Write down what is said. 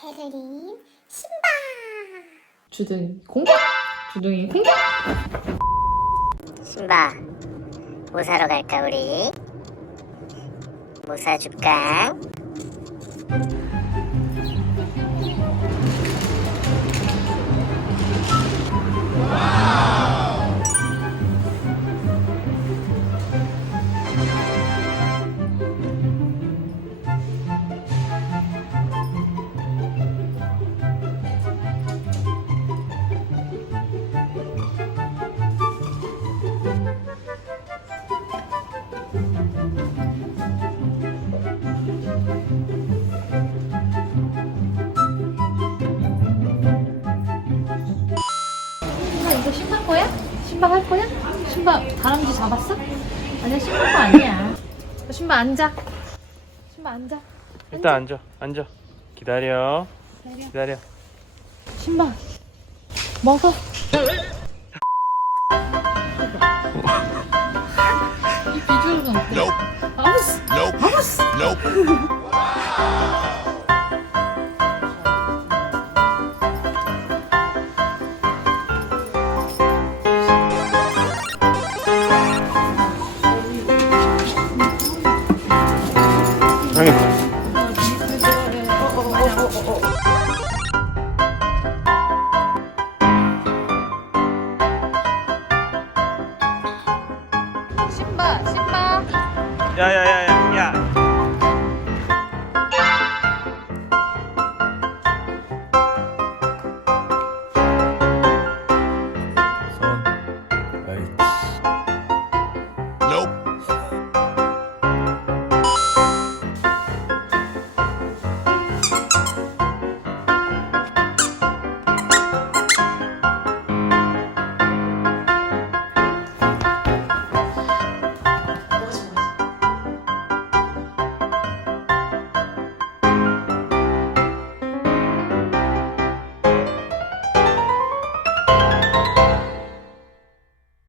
베를린 신바 주둥이 공격! 주둥이 공격! 신바 뭐 사러 갈까 우리? 뭐 사줄까? 이거 신발 거야? 신발 할 거야? 신발 다람쥐 잡았어? 아니야 신발 거 아니야. 신발 앉아. 신발 앉아. 일단 앉아. 앉아. 기다려. 기다려. 신발. 먹어 신발, 신발. 야야야야